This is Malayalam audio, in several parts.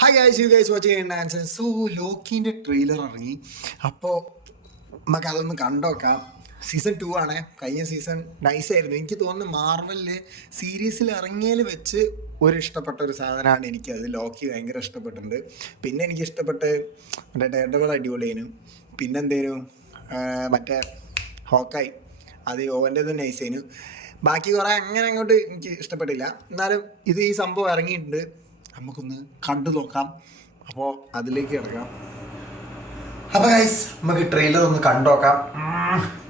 Hi guys, you guys watching dance. So ലോക്കിൻ്റെ ട്രെയിലർ ഇറങ്ങി. അപ്പോൾ നമുക്ക് അതൊന്ന് കണ്ടോക്കാം. സീസൺ 2 ആണ്. കഴിഞ്ഞ സീസൺ നൈസായിരുന്നു. എനിക്ക് തോന്നുന്നു മാർവലിൽ സീരീസിൽ ഇറങ്ങിയതിൽ വെച്ച് ഇഷ്ടപ്പെട്ട ഒരു സാധനമാണ് എനിക്കത്. ലോക്കി ഭയങ്കര ഇഷ്ടപ്പെട്ടിട്ടുണ്ട്. പിന്നെ എനിക്ക് ഇഷ്ടപ്പെട്ട് മറ്റേ ഡെയർഡെവിൾ അടിപൊളിയേനു. പിന്നെന്തേനു മറ്റേ ഹോക്കായി, അത് ഓവൻ്റെത് നൈസേനു. ബാക്കി കുറേ അങ്ങനെ അങ്ങോട്ട് എനിക്ക് ഇഷ്ടപ്പെട്ടില്ല. എന്നാലും ഈ സംഭവം ഇറങ്ങിയിട്ടുണ്ട്, നമുക്കൊന്ന് കണ്ടു നോക്കാം. അപ്പോൾ അതിലേക്ക് കിടക്കാം. അപ്പോൾ ഗൈസ്, നമുക്ക് ട്രെയിലർ ഒന്ന് കണ്ടു നോക്കാം.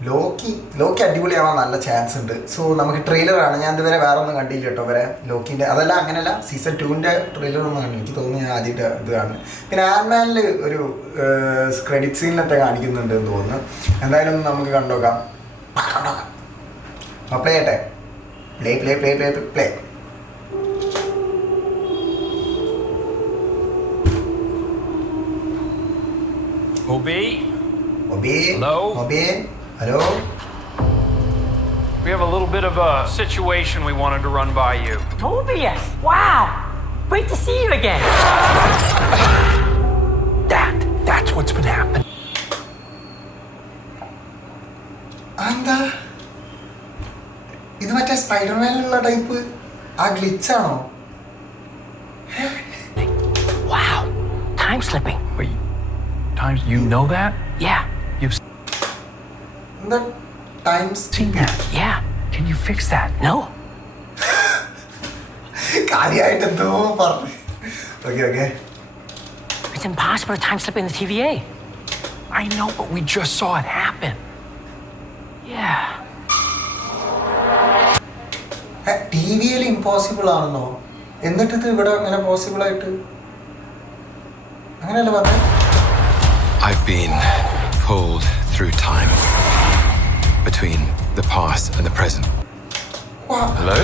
ലോക്കി അടിപൊളിയാവാൻ നല്ല ചാൻസ് ഉണ്ട്. സോ നമുക്ക് ട്രെയിലറാണ്. ഞാൻ ഇതുവരെ വേറെ ഒന്നും കണ്ടില്ല കേട്ടോ. വരെ ലോക്കിൻ്റെ അതല്ല, അങ്ങനെയല്ല, സീസൺ 2ൻ്റെ ട്രെയിലർ ഒന്നും കണ്ടില്ല. എനിക്ക് തോന്നുന്നു ഞാൻ ആദ്യമായിട്ട് ഇത് കാണുന്നത്. പിന്നെ ആൻഡ്മാനിൽ ഒരു ക്രെഡിറ്റ് സീനിലൊക്കെ കാണിക്കുന്നുണ്ട് എന്ന് തോന്നുന്നു. എന്തായാലും നമുക്ക് കണ്ടോക്കാം. അപ്പോൾ പ്ലേ ചെയ്യട്ടെ. Play. Obi? Hello? We have a little bit of a situation we wanted to run by you. Tobias! Wow! Great to see you again! That's what's been happening. എന്താ ഇത്? മറ്റേ സ്പൈഡർമാനിലുള്ള ടൈപ്പ് ആ ഗ്ലിച്ചാണോ? Wow! Time slipping. Wait, you know that? Yeah. You've എന്താ time seen that? Yeah. Can you fix that? No? കാര്യമായിട്ട് എന്തോ പറഞ്ഞു. Okay It's impossible to time slip in the TVA. I know, but we just saw it happen. Yeah. T വിയിൽ ഇമ്പോസിബിൾ ആണെന്നോ? എന്നിട്ട് ഇത് ഇവിടെ അങ്ങനെ പോസിബിൾ ആയിട്ട് അങ്ങനെയല്ല പറഞ്ഞത്. I've been pulled through time between the past and the present. Hello?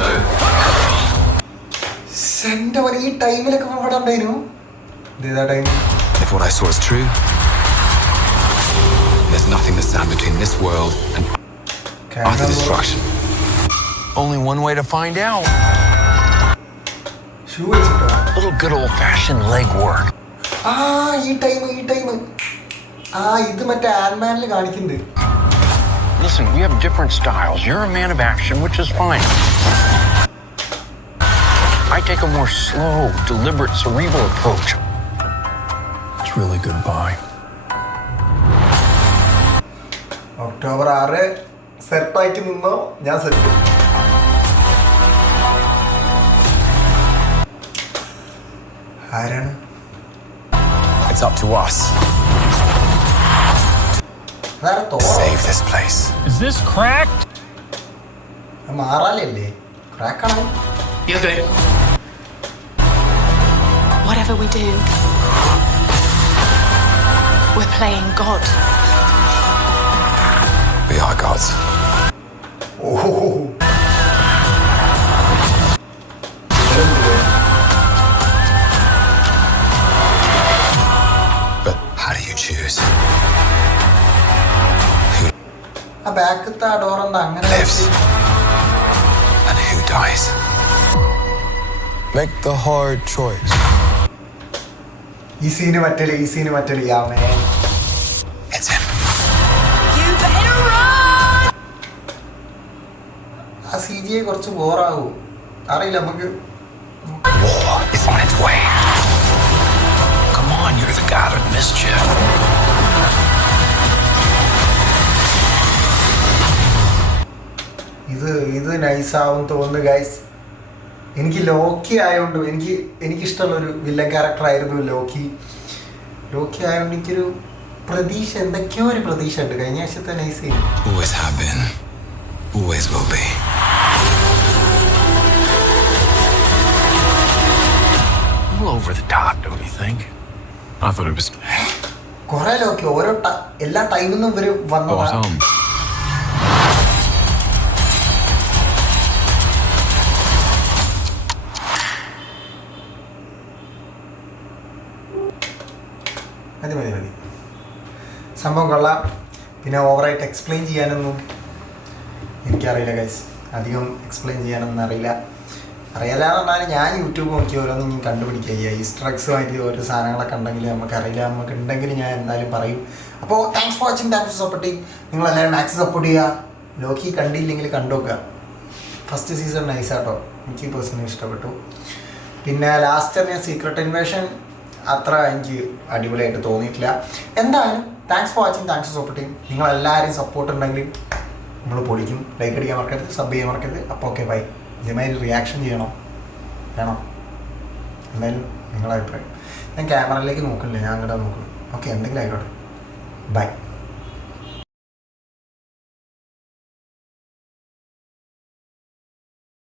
ഈ ടൈമിലൊക്കെ ഇവിടെ ഉണ്ടായിരുന്നു. ഇതേതാ time? If what I saw is true, there's nothing to stand between this world and utter destruction. Only one way to find out. Shoe വെച്ചിട്ടോ? A little good old-fashioned leg work. ഈ ടൈം ഇത് മറ്റേ ആൻഡ്മാനിൽ കാണിക്കുന്നത്. Listen, we have different styles. You're a man of action, which is fine. I take a more slow, deliberate, cerebral approach. It's really goodbye. October 6 സെറ്റായിട്ട് നിന്നോ? ഞാൻ സെറ്റ്. ആരാണ്? It's up to us അതാരാ? to save this place. Is this cracked? മാറാലല്ലേ? ക്രാക്കാണ്. Whatever we do, we're playing God. We are gods. But how do you choose ആ ബാക്കത്തെ ആ ഡോർ എന്താ അങ്ങനെ? lives and who dies? Make the hard choice. ഈ സീന് മറ്റേ യാ man. It's him. ആ CGI കുറച്ച് ബോറാവും. അറിയില്ല, നമുക്ക്. War is on its way. Come on, you're the god of mischief. ഇത് നൈസാവും തോന്നുന്നു ഗൈസ്. എനിക്ക് ലോക്കി ആയതുകൊണ്ട് എനിക്കിഷ്ടമുള്ളൊരു വില്ലൻ ക്യാരക്ടർ ആയിരുന്നു ലോക്കി ആയതുകൊണ്ട് എനിക്കൊരു പ്രതീക്ഷ, എന്തൊക്കെയോ ഒരു പ്രതീക്ഷ ഉണ്ട്. കഴിഞ്ഞ ആഴ്ചത്തെ നൈസ് ചെയ്യും. Always have been. Always will be. A little over the top, don't you think? I thought it was കുറെ ലോക്കി എല്ലാ ടൈമിൽ നിന്നും ഇവര് വന്നതാണ്. Bottom. മതി. സംഭവം കൊള്ളാം. പിന്നെ ഓവറായിട്ട് എക്സ്പ്ലെയിൻ ചെയ്യാനൊന്നും എനിക്കറിയില്ല ഗൈസ്. അധികം എക്സ്പ്ലെയിൻ ചെയ്യാനൊന്നും അറിയില്ല. അറിയില്ലാന്ന് പറഞ്ഞാൽ ഞാൻ യൂട്യൂബ് നോക്കി ഓരോന്നും ഞാൻ കണ്ടുപിടിക്കുക ഈസ്റ്റർ എഗ്സുമായിട്ട് ഓരോ സാധനങ്ങളൊക്കെ ഉണ്ടെങ്കിൽ നമുക്കറിയില്ല, നമുക്ക് ഉണ്ടെങ്കിൽ ഞാൻ എന്തായാലും പറയും. അപ്പോൾ thanks for watching, thanks for supporting. നിങ്ങളെല്ലാവരും മാക്സ് സപ്പോർട്ട് ചെയ്യുക. ലോക്കി കണ്ടില്ലെങ്കിൽ കണ്ടു നോക്കുക. ഫസ്റ്റ് സീസൺ നൈസാട്ടോ, എനിക്ക് പേഴ്സണലി ഇഷ്ടപ്പെട്ടു. പിന്നെ ലാസ്റ്റ് ഞാൻ സീക്രട്ട് ഇൻവേഷൻ അത്ര എനിക്ക് അടിപൊളിയായിട്ട് തോന്നിയിട്ടില്ല. എന്തായാലും thanks for watching, thanks for supporting. നിങ്ങളെല്ലാവരും സപ്പോർട്ട് ഉണ്ടെങ്കിൽ നമ്മൾ പൊളിക്കും. ലൈക്ക് അടിക്കാൻ മറക്കരുത്, സബ് ചെയ്യാൻ മറക്കരുത്. അപ്പോൾ ഓക്കെ ബൈ. ഇതേമാതിരി റിയാക്ഷൻ ചെയ്യണം വേണം എന്തായാലും നിങ്ങളുടെ അഭിപ്രായം. ഞാൻ ക്യാമറയിലേക്ക് നോക്കുന്നില്ല, ഞാൻ അങ്ങോട്ട് നോക്കുന്നു. ഓക്കെ എന്തെങ്കിലും ആയിക്കോട്ടെ. ബൈ.